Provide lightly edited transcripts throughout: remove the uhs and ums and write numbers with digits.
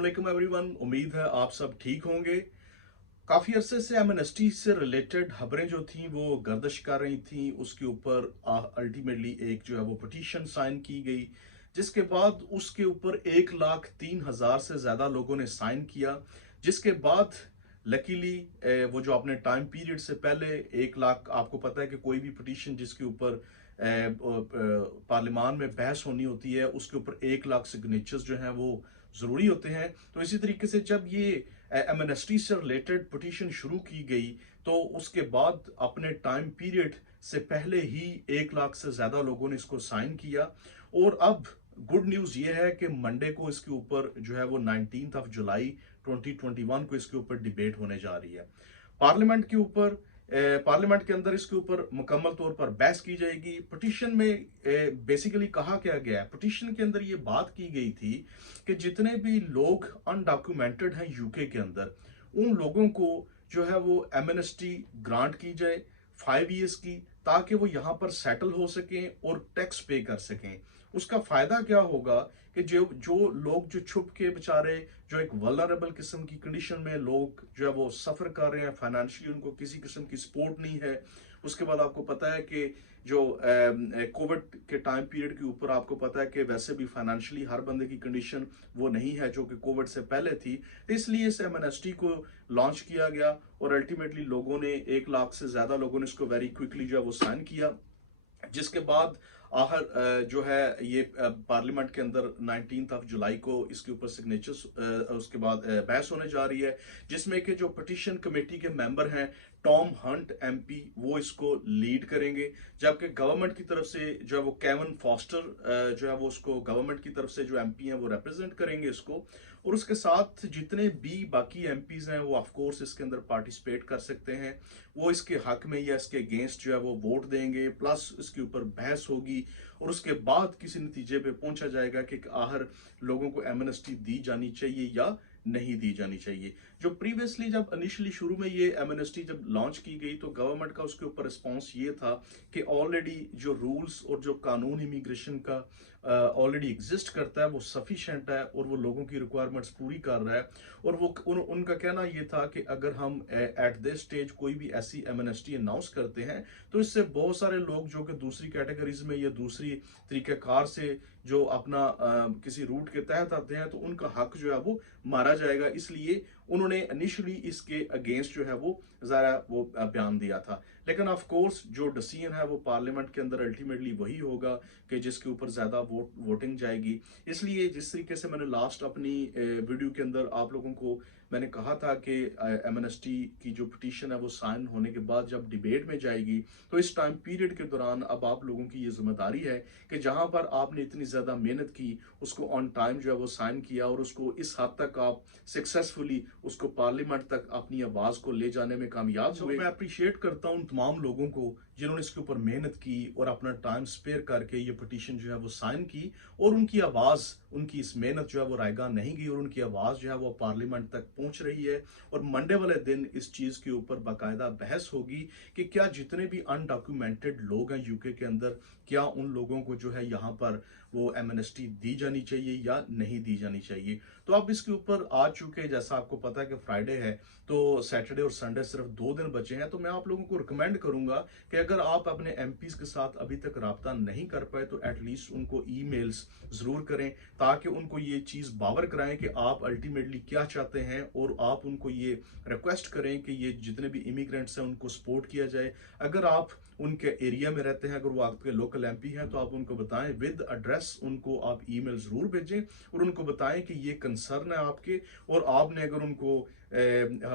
वालेकुम एवरीवन। उम्मीद है आप सब ठीक होंगे। काफ़ी अरसे से एमनेस्टी से रिलेटेड खबरें जो थी वो गर्दिश कर रही थी। उसके ऊपर अल्टीमेटली एक जो है वो पिटीशन साइन की गई, जिसके बाद उसके ऊपर 1,03,000 से ज़्यादा लोगों ने साइन किया। जिसके बाद लकीली वो जो आपने टाइम पीरियड से पहले 1 लाख, आपको पता है कि कोई भी पिटीशन जिसके ऊपर पार्लियामान में बहस होनी होती है उसके ऊपर 1 लाख सिग्नेचर्स जो हैं वो ज़रूरी होते हैं। तो इसी तरीके से जब ये एमनेस्टी से रिलेटेड पिटीशन शुरू की गई तो उसके बाद अपने टाइम पीरियड से पहले ही 1 लाख से ज़्यादा लोगों ने इसको साइन किया। और अब गुड न्यूज़ ये है कि मंडे को इसके ऊपर जो है वो 19 जुलाई 2021 को इसके ऊपर डिबेट होने जा रही है पार्लियामेंट के ऊपर। पार्लियामेंट के अंदर इसके ऊपर मुकम्मल तौर पर बहस की जाएगी। पिटीशन में बेसिकली कहा क्या गया है, पिटीशन के अंदर ये बात की गई थी कि जितने भी लोग अनडॉक्यूमेंटेड हैं यूके के अंदर, उन लोगों को जो है वो एमनेस्टी ग्रांट की जाए 5 ईयर्स की, ताकि वो यहाँ पर सेटल हो सकें और टैक्स पे कर सकें। उसका फायदा क्या होगा कि जो जो लोग जो छुप के बेचारे, जो एक वल्नरेबल किस्म की कंडीशन में लोग जो है वो सफर कर रहे हैं, फाइनेंशियली उनको किसी किस्म की सपोर्ट नहीं है। उसके बाद आपको पता है कि जो कोविड के टाइम पीरियड के ऊपर आपको पता है कि वैसे भी फाइनेंशियली हर बंदे की कंडीशन वो नहीं है जो कि कोविड से पहले थी। तो इसलिए इस एमनेस्टी को लॉन्च किया गया और अल्टीमेटली लोगों ने 1 लाख से ज्यादा लोगों ने इसको वेरी क्विकली जो है वो साइन किया। जिसके बाद आखिर जो है ये पार्लियामेंट के अंदर 19 जुलाई को इसके ऊपर सिग्नेचर्स उसके बाद बहस होने जा रही है, जिसमें कि जो पिटीशन कमेटी के मेंबर हैं टॉम हंट एमपी वो इसको लीड करेंगे, जबकि गवर्नमेंट की तरफ से जो है वो केविन फॉस्टर जो है वो उसको गवर्नमेंट की तरफ से जो एमपी हैं वो रिप्रेजेंट करेंगे इसको। और उसके साथ जितने भी बाकी एमपीज हैं वो ऑफ कोर्स इसके अंदर पार्टिसिपेट कर सकते हैं। वो इसके हक में या इसके अगेंस्ट जो है वो वोट देंगे, प्लस इसके ऊपर बहस होगी और उसके बाद किसी नतीजे पे पहुंचा जाएगा कि आखिर लोगों को एमनेस्टी दी जानी चाहिए या नहीं दी जानी चाहिए। जो प्रीवियसली जब इनिशियली शुरू में ये एमनेस्टी जब लॉन्च की गई तो गवर्नमेंट का उसके ऊपर रिस्पॉन्स ये था कि ऑलरेडी जो रूल्स और जो कानून इमिग्रेशन का ऑलरेडी एग्जिस्ट करता है वो सफिशेंट है और वो लोगों की रिक्वायरमेंट्स पूरी कर रहा है। और वो उनका कहना ये था कि अगर हम एट दिस स्टेज कोई भी ऐसी एमनेस्टी अनाउंस करते हैं तो इससे बहुत सारे लोग जो कि दूसरी कैटेगरीज में या दूसरी तरीकेकार से जो अपना किसी रूट के तहत आते हैं तो उनका हक जो है वो मारा जाएगा। इसलिए उन्होंने इनिशियली इसके अगेंस्ट जो है वो ज़रा वो बयान दिया था। लेकिन ऑफ कोर्स जो डिसीजन है वो पार्लियामेंट के अंदर अल्टीमेटली वही होगा कि जिसके ऊपर ज़्यादा वोटिंग जाएगी। इसलिए जिस तरीके से मैंने लास्ट अपनी वीडियो के अंदर आप लोगों को मैंने कहा था कि एमनेस्टी की जो पिटीशन है वो साइन होने के बाद जब डिबेट में जाएगी तो इस टाइम पीरियड के दौरान अब आप लोगों की ये जिम्मेदारी है कि जहां पर आपने इतनी ज़्यादा मेहनत की उसको ऑन टाइम जो है वो साइन किया और उसको इस हद तक आप सक्सेसफुली उसको पार्लियामेंट तक अपनी आवाज़ को ले जाने में कामयाब हुए। मैं अप्रिशिएट करता हूँ तमाम लोगों को जिन्होंने इसके ऊपर मेहनत की और अपना टाइम स्पेयर करके ये पिटीशन जो है वो साइन की और उनकी आवाज़, उनकी इस मेहनत जो है वो रायगा नहीं गई और उनकी आवाज़ जो है वो पार्लियामेंट तक पहुंच रही है। और मंडे वाले दिन इस चीज़ के ऊपर बाकायदा बहस होगी कि क्या जितने भी अनडॉक्यूमेंटेड लोग हैं यूके के अंदर, क्या उन लोगों को जो है यहाँ पर वो एमनेस्टी दी जानी चाहिए या नहीं दी जानी चाहिए। तो अब इसके ऊपर आ चुके, जैसा आपको पता है कि फ्राइडे है तो सैटरडे और संडे सिर्फ 2 दिन बचे हैं। तो मैं आप लोगों को रिकमेंड करूंगा कि अगर आप अपने एमपीज के साथ अभी तक राब्ता नहीं कर पाए तो एटलीस्ट उनको ईमेल्स जरूर करें, ताकि उनको ये चीज़ बावर कराएं कि आप अल्टीमेटली क्या चाहते हैं और आप उनको ये रिक्वेस्ट करें कि ये जितने भी इमिग्रेंट्स हैं उनको सपोर्ट किया जाए। अगर आप उनके एरिया में रहते हैं, अगर वो आपके लोकल एमपी हैं तो आप उनको बताएं विद एड्रेस, उनको आप ईमेल जरूर भेजें और उनको बताएं कि ये कंसर्न है आपके और आपने अगर उनको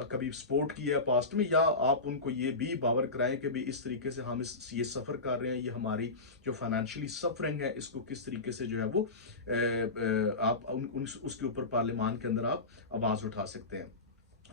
कभी सपोर्ट किया पास्ट में, या आप उनको ये भी बावर कराएं कि भी इस तरीके से हम ये सफ़र कर रहे हैं, ये हमारी जो फाइनेंशियली सफरिंग है इसको किस तरीके से जो है वो आप उसके ऊपर पार्लियामान के अंदर आप आवाज़ उठा सकते हैं।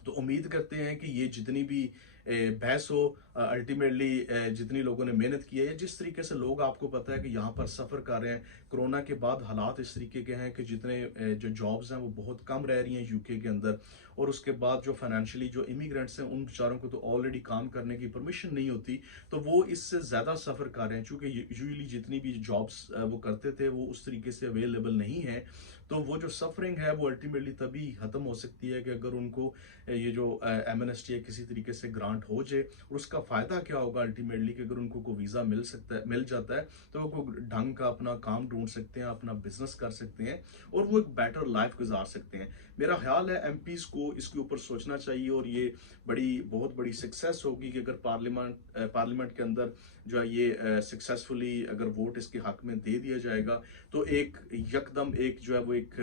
तो उम्मीद करते हैं कि ये जितनी भी बहस हो, अल्टीमेटली जितनी लोगों ने मेहनत की है, जिस तरीके से लोग, आपको पता है कि यहाँ पर सफ़र कर रहे हैं, कोरोना के बाद हालात इस तरीके के हैं कि जितने जो जॉब्स हैं वो बहुत कम रह रही हैं यूके के अंदर, और उसके बाद जो फाइनेंशियली जो इमिग्रेंट्स हैं उन बेचारों को तो ऑलरेडी काम करने की परमिशन नहीं होती, तो वो इससे ज़्यादा सफ़र कर रहे हैं, चूँकि यूजुअली जितनी भी जॉब्स वो करते थे वो उस तरीके से अवेलेबल नहीं है। तो वो जो सफरिंग है वो अल्टीमेटली तभी ख़त्म हो सकती है कि अगर उनको ये जो एमएनएसटी है किसी तरीके से ग्रांट हो जाए, और उसका फ़ायदा क्या होगा अल्टीमेटली कि अगर उनको कोई वीज़ा मिल सकता है, मिल जाता है, तो वो ढंग का अपना काम ढूंढ सकते हैं, अपना बिजनेस कर सकते हैं, और वो एक बेटर लाइफ गुजार सकते हैं। मेरा ख्याल है एमपीज़ को इसके ऊपर सोचना चाहिए, और ये बहुत बड़ी सक्सेस होगी कि अगर पार्लियामेंट के अंदर जो है ये सक्सेसफुली अगर वोट इसके हक में दे दिया जाएगा, तो एक यकदम एक जो है वो एक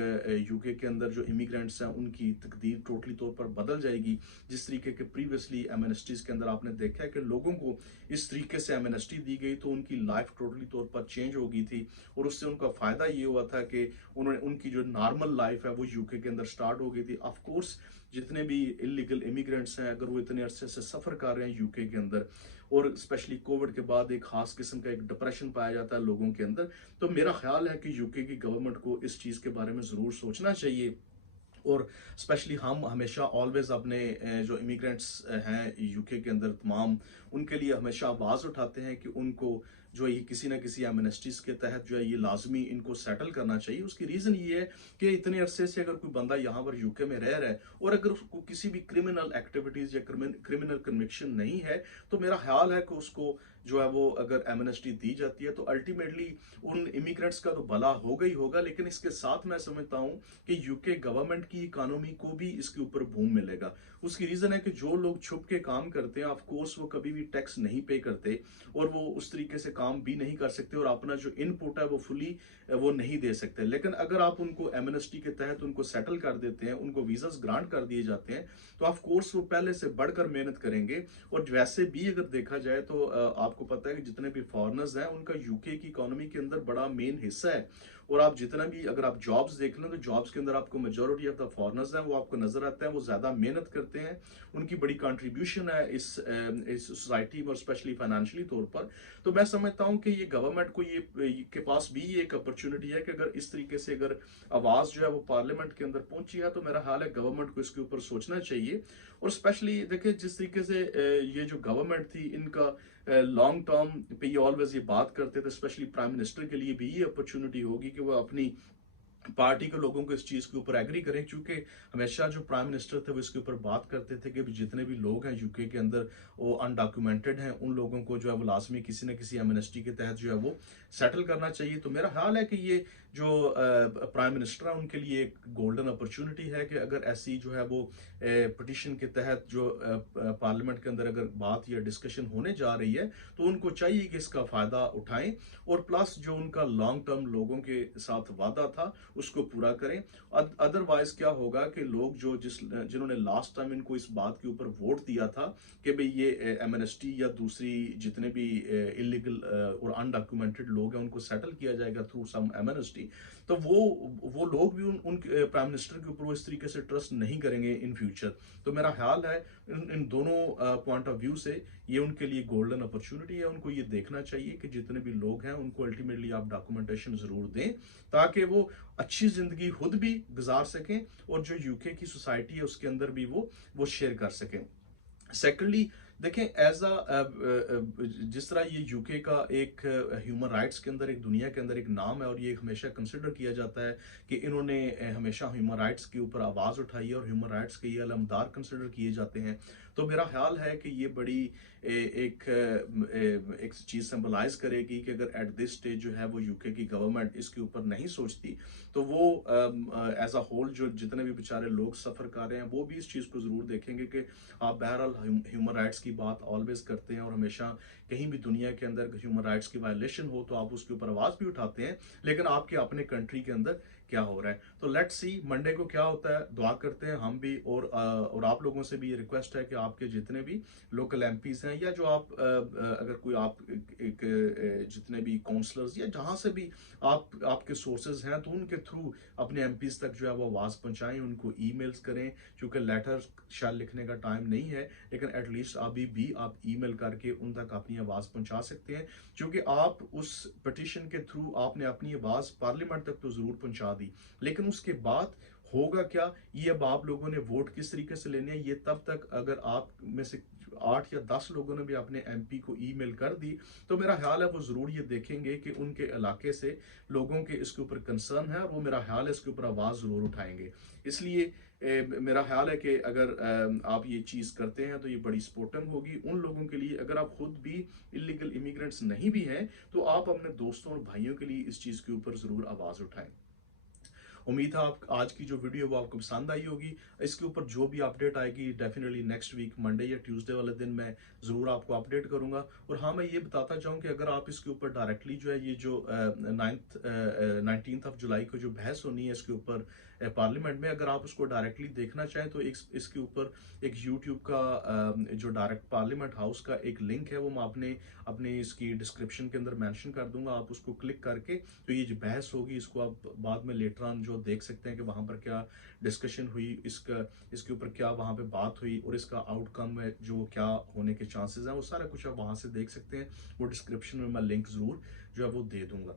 यूके के अंदर जो इमिग्रेंट्स हैं उनकी तकदीर टोटली तौर पर बदल जाएगी। जिस तरीके के प्रीवियसली एमएनएसटीज के अंदर आपने देखा है कि लोगों को इस तरीके से एमएनएसटी दी गई तो उनकी लाइफ टोटली तौर पर चेंज हो गई थी, और उससे उनका फायदा ये हुआ था कि उन्होंने उनकी जो नॉर्मल लाइफ है वो यूके के अंदर स्टार्ट हो गई थी। ऑफ कोर्स जितने भी इलीगल इमिग्रेंट्स हैं, अगर वो इतने अरसे से सफ़र कर रहे हैं यूके के अंदर, और स्पेशली कोविड के बाद एक खास किस्म का एक डिप्रेशन पाया जाता है लोगों के अंदर, तो मेरा ख्याल है कि यूके की गवर्नमेंट को इस चीज़ के बारे में ज़रूर सोचना चाहिए। और स्पेशली हम हमेशा ऑलवेज अपने जो इमिग्रेंट्स हैं यूके के अंदर तमाम, उनके लिए हमेशा आवाज़ उठाते हैं कि उनको जो ये किसी ना किसी एमनेस्टीज के तहत जो है ये लाजमी इनको सेटल करना चाहिए। उसकी रीज़न ये है कि इतने अरसे से अगर कोई बंदा यहाँ पर यूके में रह रहा है, और अगर उसको किसी भी क्रिमिनल एक्टिविटीज़ या क्रिमिनल कन्विक्शन नहीं है, तो मेरा ख्याल है कि उसको जो है वो अगर एमनेस्टी दी जाती है तो अल्टीमेटली उन इमिग्रेंट्स का तो भला होगा ही होगा, लेकिन इसके साथ मैं समझता हूँ कि यूके गवर्नमेंट की इकोनॉमी को भी इसके ऊपर बूम मिलेगा। उसकी रीज़न है कि जो लोग छुप के काम करते हैं, ऑफ कोर्स वो कभी भी टैक्स नहीं पे करते, और वो उस तरीके से काम भी नहीं कर सकते, और अपना जो इनपुट है वो फुली वो नहीं दे सकते। लेकिन अगर आप उनको एमनेस्टी के तहत उनको सेटल कर देते हैं, उनको वीज़ास ग्रांट कर दिए जाते हैं, तो ऑफ कोर्स वो पहले से बढ़कर मेहनत करेंगे। और वैसे भी अगर देखा जाए तो आपको पता है कि जितने भी फॉरेनर्स हैं उनका यूके की इकोनॉमी के अंदर बड़ा मेन हिस्सा है। और आप जितना भी अगर आप जॉब्स देख लें तो जॉब्स के अंदर आपको मेजोरिटी ऑफ द फॉरेनर्स हैं वो आपको नजर आते हैं, वो ज्यादा मेहनत करते हैं, उनकी बड़ी कंट्रीब्यूशन है इस सोसाइटी में, स्पेशली फाइनेंशियली तौर पर। तो मैं समझता हूँ कि ये गवर्नमेंट को ये के पास भी एक अपॉर्चुनिटी है कि अगर इस तरीके से अगर आवाज जो है वो पार्लियामेंट के अंदर पहुंची है, तो मेरा ख्याल है गवर्नमेंट को इसके ऊपर सोचना चाहिए। और स्पेशली देखिए जिस तरीके से ये जो गवर्नमेंट थी इनका लॉन्ग टर्म पे ये ऑलवेज ये बात करते थे, स्पेशली प्राइम मिनिस्टर के लिए भी ये अपॉर्चुनिटी होगी कि वो अपनी पार्टी के लोगों को इस चीज के ऊपर एग्री करें, क्योंकि हमेशा जो प्राइम मिनिस्टर थे वो इसके ऊपर बात करते थे कि जितने भी लोग हैं यूके के अंदर वो अनडॉक्यूमेंटेड हैं, उन लोगों को जो है वो लाजमी किसी न किसी एमनेस्टी के तहत जो है वो सेटल करना चाहिए। तो मेरा ख्याल है कि ये जो प्राइम मिनिस्टर है उनके लिए एक गोल्डन अपॉर्चुनिटी है कि अगर ऐसी जो है वो पिटिशन के तहत जो पार्लियामेंट के अंदर अगर बात या डिस्कशन होने जा रही है, तो उनको चाहिए कि इसका फायदा उठाएं, और प्लस जो उनका लॉन्ग टर्म लोगों के साथ वादा था उसको पूरा करें। अदरवाइज क्या होगा कि लोग जो जिन्होंने लास्ट टाइम इनको इस बात के ऊपर वोट दिया था कि भाई ये एमनेस्टी या दूसरी जितने भी इलीगल और अनडॉक्यूमेंटेड लोग हैं उनको सेटल किया जाएगा थ्रू सम एमनेस्टी, तो वो लोग भी उन प्राइम मिनिस्टर के ऊपर वो इस तरीके से ट्रस्ट नहीं करेंगे इन फ्यूचर। तो मेरा ख्याल है इन दोनों पॉइंट ऑफ व्यू से ये उनके लिए गोल्डन अपॉर्चुनिटी है। उनको ये देखना चाहिए कि जितने भी लोग हैं उनको अल्टीमेटली आप डॉक्यूमेंटेशन जरूर दें, ताकि वो अच्छी जिंदगी खुद भी गुजार सकें, और जो यूके की सोसाइटी है उसके अंदर भी वो शेयर कर सकें। सेकेंडली देखें, एज जिस तरह ये यूके का एक ह्यूमन राइट्स के अंदर एक दुनिया के अंदर एक नाम है, और ये हमेशा कंसिडर किया जाता है कि इन्होंने हमेशा ह्यूमन राइट्स के ऊपर आवाज़ उठाई है, और ह्यूमन राइट्स के ये अलमदार कंसिडर किए जाते हैं। तो मेरा ख्याल है कि ये बड़ी एक चीज़ सिंबलाइज करेगी कि अगर एट दिस स्टेज जो है वो यूके की गवर्नमेंट इसके ऊपर नहीं सोचती, तो वो एज अ होल जो जितने भी बेचारे लोग सफ़र कर रहे हैं वो भी इस चीज़ को ज़रूर देखेंगे कि आप बहरहाल ह्यूमन राइट्स की बात ऑलवेज करते हैं, और हमेशा कहीं भी दुनिया के अंदर ह्यूमन राइट्स की वायलेशन हो तो आप उसके ऊपर आवाज़ भी उठाते हैं, लेकिन आपके अपने कंट्री के अंदर क्या हो रहा है। तो लेट्स सी मंडे को क्या होता है, दुआ करते हैं हम भी, और आप लोगों से भी ये रिक्वेस्ट है कि आपके जितने भी लोकल एमपीज हैं, या जो आप अगर कोई आप जितने भी काउंसलर्स या जहां से भी आपके सोर्सेज हैं, तो उनके थ्रू अपने एमपीज तक जो है वो आवाज़ पहुंचाएं, उनको ईमेल्स करें। क्योंकि लेटर शायद लिखने का टाइम नहीं है, लेकिन एटलीस्ट अभी भी आप ईमेल करके उन तक अपनी आवाज़ पहुंचा सकते हैं। क्योंकि आप उस पिटिशन के थ्रू आपने अपनी आवाज़ पार्लियामेंट तक तो ज़रूर पहुंचा दी, लेकिन उसके बाद होगा क्या, ये अब आप लोगों ने वोट किस तरीके से लेने हैं, ये तब तक अगर आप में से 8 या 10 लोगों ने भी अपने एमपी को ईमेल कर दी, तो मेरा ख्याल है वो ज़रूर ये देखेंगे कि उनके इलाके से लोगों के इसके ऊपर कंसर्न है, और वो मेरा ख्याल है इसके ऊपर आवाज़ ज़रूर उठाएंगे। इसलिए मेरा ख्याल है कि अगर आप ये चीज़ करते हैं तो ये बड़ी सपोर्टिंग होगी उन लोगों के लिए। अगर आप खुद भी इलीगल इमिग्रेंट्स नहीं भी हैं, तो आप अपने दोस्तों और भाइयों के लिए इस चीज़ के ऊपर ज़रूर आवाज़ उठाएं। उम्मीद है आप आज की जो वीडियो वो आपको पसंद आई होगी। इसके ऊपर जो भी अपडेट आएगी डेफिनेटली नेक्स्ट वीक मंडे या ट्यूसडे वाले दिन मैं ज़रूर आपको अपडेट करूंगा। और हाँ, मैं ये बताता चाहूँ कि अगर आप इसके ऊपर डायरेक्टली जो है, ये जो 19 ऑफ जुलाई को जो बहस होनी है इसके ऊपर पार्लियामेंट में, अगर आप उसको डायरेक्टली देखना चाहें तो इसके ऊपर एक यूट्यूब का जो डायरेक्ट पार्लियामेंट हाउस का एक लिंक है, वो मैं अपने इसकी डिस्क्रिप्शन के अंदर मेंशन कर दूंगा। आप उसको क्लिक करके तो ये जो बहस होगी इसको आप बाद में लेटर ऑन जो देख सकते हैं कि वहां पर क्या डिस्कशन हुई, इसके ऊपर क्या वहां पे बात हुई, और इसका आउटकम है जो क्या होने के चांसेस हैं, वो सारा कुछ आप वहां से देख सकते हैं। वो डिस्क्रिप्शन में मैं लिंक जरूर जो है वो दे दूंगा।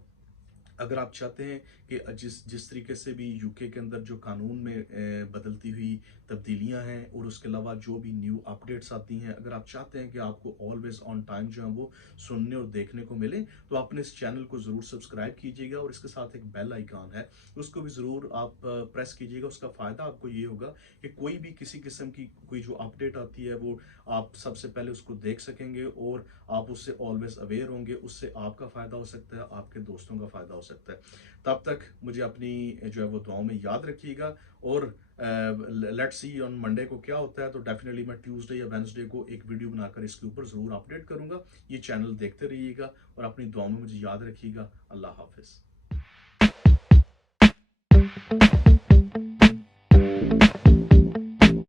अगर आप चाहते हैं कि जिस तरीके से भी यूके के अंदर जो कानून में बदलती हुई तब्दीलियां हैं, और उसके अलावा जो भी न्यू अपडेट्स आती हैं, अगर आप चाहते हैं कि आपको ऑलवेज ऑन टाइम जो है वो सुनने और देखने को मिले, तो अपने इस चैनल को ज़रूर सब्सक्राइब कीजिएगा, और इसके साथ एक बेल आइकॉन है उसको भी ज़रूर आप प्रेस कीजिएगा। उसका फ़ायदा आपको ये होगा कि कोई भी किसी किस्म की कोई जो अपडेट आती है वो आप सबसे पहले उसको देख सकेंगे, और आप उससे ऑलवेज अवेयर होंगे। उससे आपका फ़ायदा हो सकता है, आपके दोस्तों का फ़ायदा हो सकता है। तब तक मुझे अपनी जो है वो दुआओं में याद रखिएगा, और लेट्स सी ऑन मंडे को क्या होता है। तो डेफिनेटली मैं ट्यूसडे या वेंसडे को एक वीडियो बनाकर इसके ऊपर ज़रूर अपडेट करूंगा। ये चैनल देखते रहिएगा और अपनी दुआओं में मुझे याद रखिएगा। अल्लाह हाफिज़।